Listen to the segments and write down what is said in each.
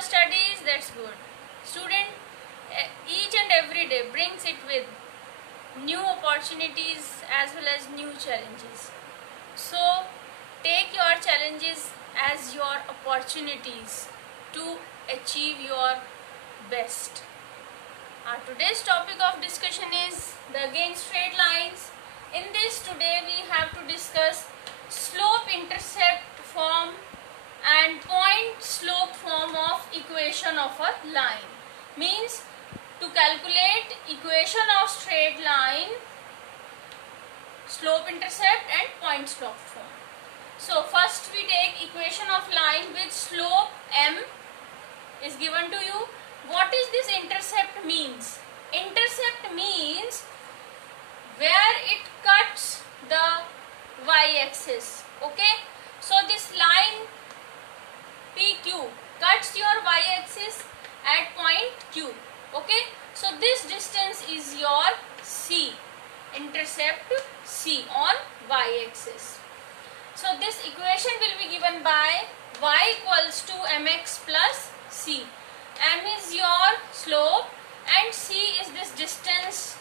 for studies, that's good. Student, each and every day brings it with new opportunities as well as new challenges. So take your challenges as your opportunities to achieve your best. Today's topic of discussion is again straight lines. In this, today we have to discuss slope intercept form and point slope form of equation of a line. Means to calculate equation of straight line, slope intercept and point slope form. So first we take equation of line with slope m is given to you. What is this intercept means? Intercept means where it cuts the y-axis. Okay, so this line PQ cuts your y-axis at point Q. Okay, so this distance is your C, intercept C on y-axis. So this equation will be given by y equals to mx plus c. M is your slope and c is this distance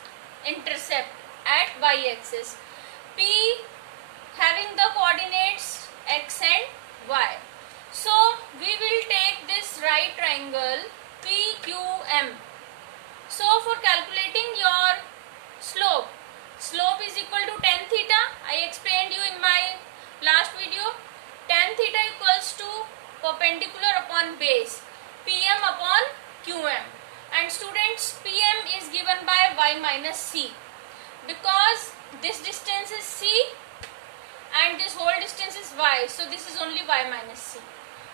intercept at y-axis. P having the coordinates x and y. So we will take this right triangle PQM. So for calculating your slope, slope is equal to tan theta. I explained you in my last video. Tan theta equals to perpendicular upon base, PM upon QM. And students, PM is given by y minus c. Because this distance is c and this whole distance is y, so this is only y minus c.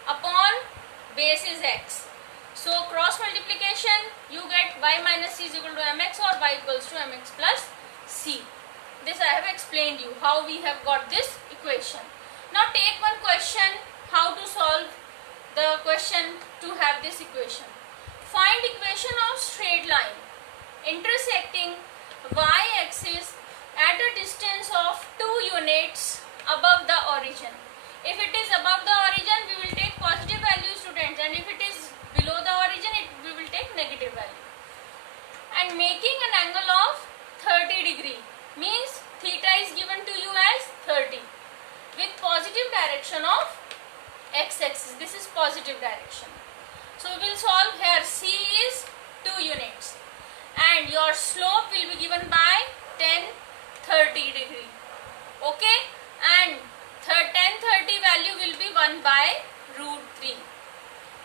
Upon base is x. So cross multiplication, you get y minus c is equal to mx or y equals to mx plus c. This I have explained you how we have got this equation. Now take one question, how to solve the question to have this equation. Find equation of straight line intersecting y-axis at a distance of 2 units above the origin. If it is above the origin, we will take positive value, students, and if it is below the origin, we will take negative value. And making an angle of 30 degree means theta is given to you as 30 with positive direction of x-axis. This is positive direction. So we will solve here. C is 2 units and your slope will be given by tan 30 degree. Okay, and tan 30 value will be 1 by root 3.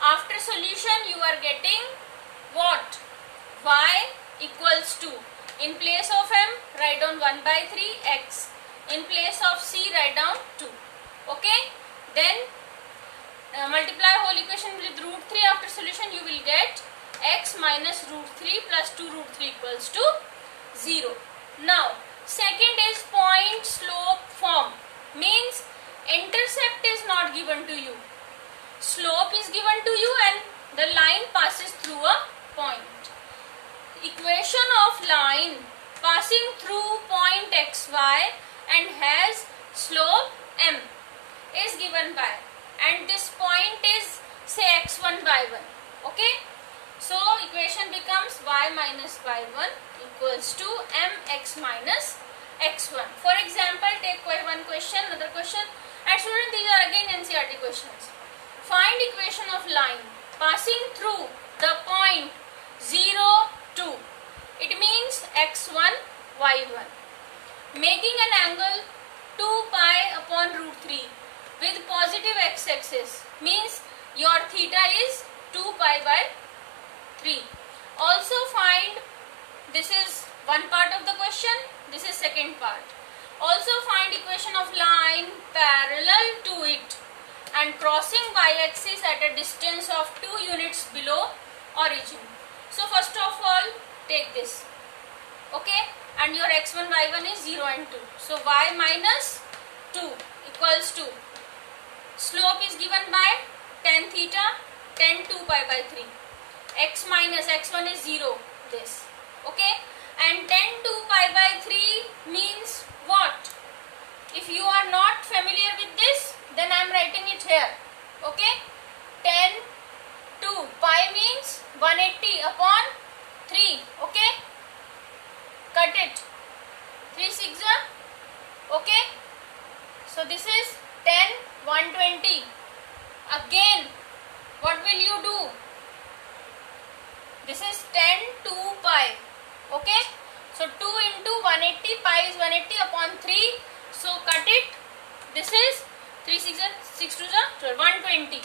After solution you are getting what? Y equals to, in place of m write down 1 by 3 x, in place of c write down 2. Okay, then multiply whole equation with root 3. After solution you will get x minus root 3 plus 2 root 3 equals to 0. Now second is point slope form. Means intercept is not given to you, slope is given to you and the line passes through a point. Equation of line passing through point xy and has slope m is given by, and this point is say x1 by 1. Okay, so equation becomes y minus y1 equals to mx minus x1. For example, take one question, another question, and student, these are again NCERT questions. Find equation of line passing through the point 0, 2. It means x1, y1. Making an angle 2 pi upon root 3 with positive x-axis means your theta is 2 pi by 3. Also find, this is one part of the question, this is second part. Also find equation of line parallel to it and crossing y-axis at a distance of 2 units below origin. So first of all take this. Okay, and your x1 y1 is 0 and 2. So y minus 2 equals to, slope is given by tan theta, tan 2 pi by 3. X minus x1 is 0, this. Okay, and tan 2 pi by 3 means what? If you are not familiar with this, then I am writing it here. Okay, tan 2 2. Pi means 180 upon 3. Okay. Cut it. 3 6 okay. So this is 10 120. Again, what will you do? This is 10 2 pi. Okay. So 2 into 180, pi is 180 upon 3. So cut it. This is 3 6 6 2 12, 120.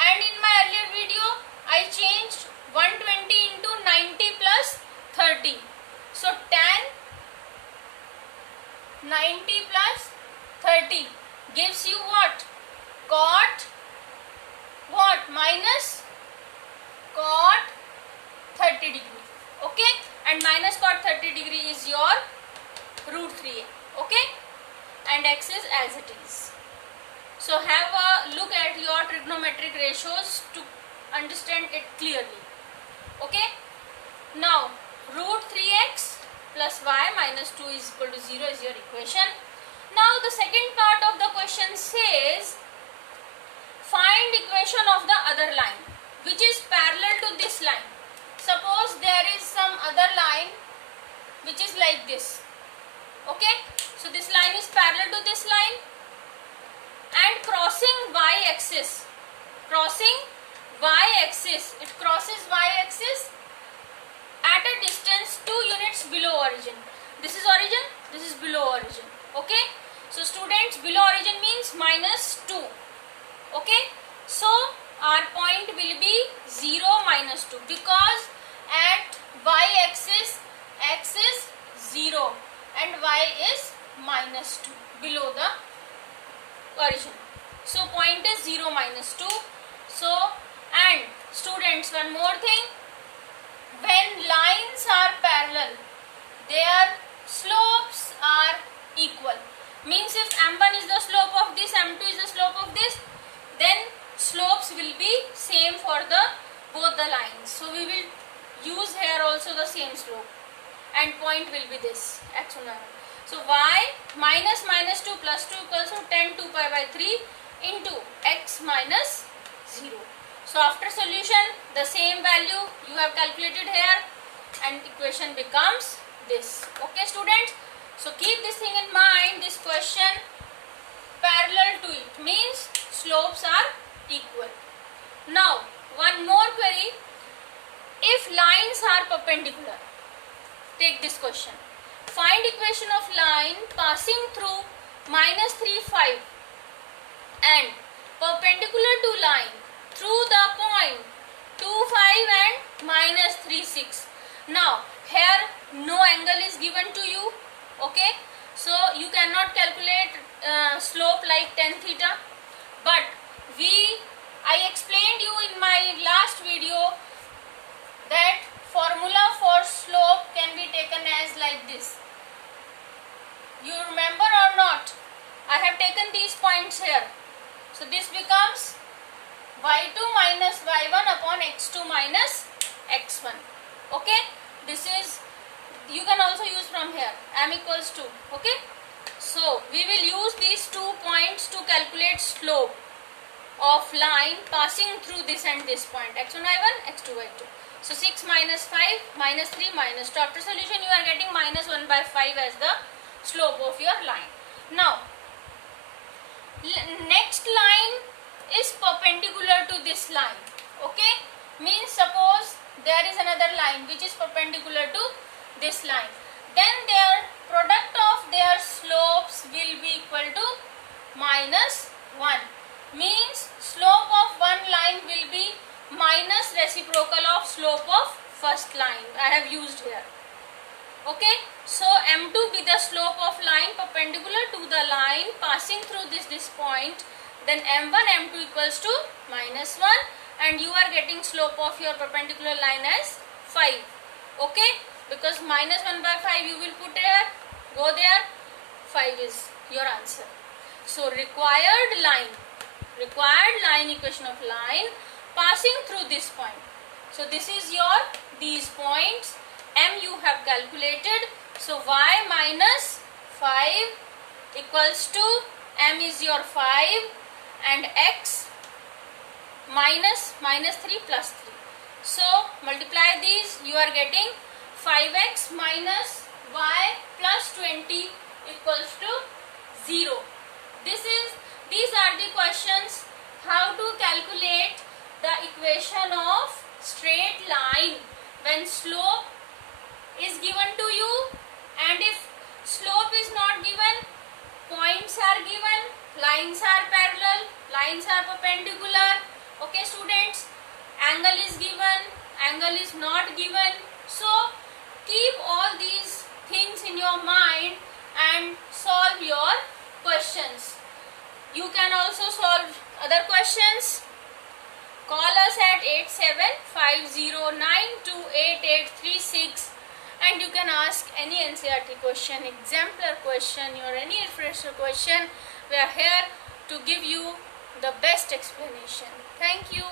And in my earlier video, I changed 120 into 90 plus 30. So 10 90 plus 30 gives you what? Cot what? Minus cot 30 degree. Okay. And minus cot 30 degree is your root 3a. Okay. And x is as it is. So have a look at your trigonometric ratios to understand it clearly. Okay. Now root 3x plus y minus 2 is equal to 0 is your equation. Now the second part of the question says find equation of the other line which is parallel to this line. Suppose there is some other line which is like this. Okay. So this line is parallel to this line and crossing y-axis. Crossing y-axis. It crosses y-axis at a distance 2 units below origin. This is origin. This is below origin. Okay. So students, below origin means minus 2. Okay. So our point will be 0 minus 2 because at y-axis x is 0 and y is minus 2 below the origin. So point is 0 minus 2. So and students, one more thing, when lines are parallel their slopes are equal. Means if m1 is the slope of this, m2 is the slope of this, then slopes will be same for the both the lines. So we will use here also the same slope and point will be this x1. So y minus minus 2 plus 2 equals to 10 2 pi by 3 into x minus 0. So after solution the same value you have calculated here and equation becomes this. Okay students. So keep this thing in mind. This question parallel to it means slopes are equal. Now one more query. If lines are perpendicular, take this question. Find equation of line passing through minus 3 5 and perpendicular to line through the point 2 5 and minus 3 6. Now here no angle is given to you. Okay, so you cannot calculate slope like tan theta, but I explained you in my last video that formula for slope can be taken as like this. You remember or not? I have taken these points here. So this becomes y2 minus y1 upon x2 minus x1. Okay, this is, you can also use from here, m equals 2. Okay, so we will use these 2 points to calculate slope of line passing through this and this point, x1 y1 x2 y2. So 6 minus 5 minus 3 minus 2. After solution you are getting minus 1 by 5 as the slope of your line. Now next line is perpendicular to this line. Okay, means suppose there is another line which is perpendicular to this line, then their product of their slopes will be equal to minus 1. Means slope of one line will be minus reciprocal of slope of first line. I have used here. Okay, so m2 be the slope of line perpendicular to the line passing through this point, then m1 m2 equals to minus 1 and you are getting slope of your perpendicular line as 5. Okay, because minus 1 by 5 you will put here, go there, 5 is your answer. So required line equation of line passing through this point. So this is your, these points, m you have calculated. So y minus 5 equals to, m is your 5 and x minus 3 plus 3. So multiply these, you are getting 5x minus y plus 20 equals to 0. These are the questions how to calculate the equation of straight line when slope is given to you, and if slope is not given, points are given, lines are parallel, lines are perpendicular. Okay students, angle is given, angle is not given. So keep all these things in your mind and solve your questions. You can also solve other questions. Call us at 8750928836 and you can ask any NCERT question, exemplar question or any refresher question. We are here to give you the best explanation. Thank you.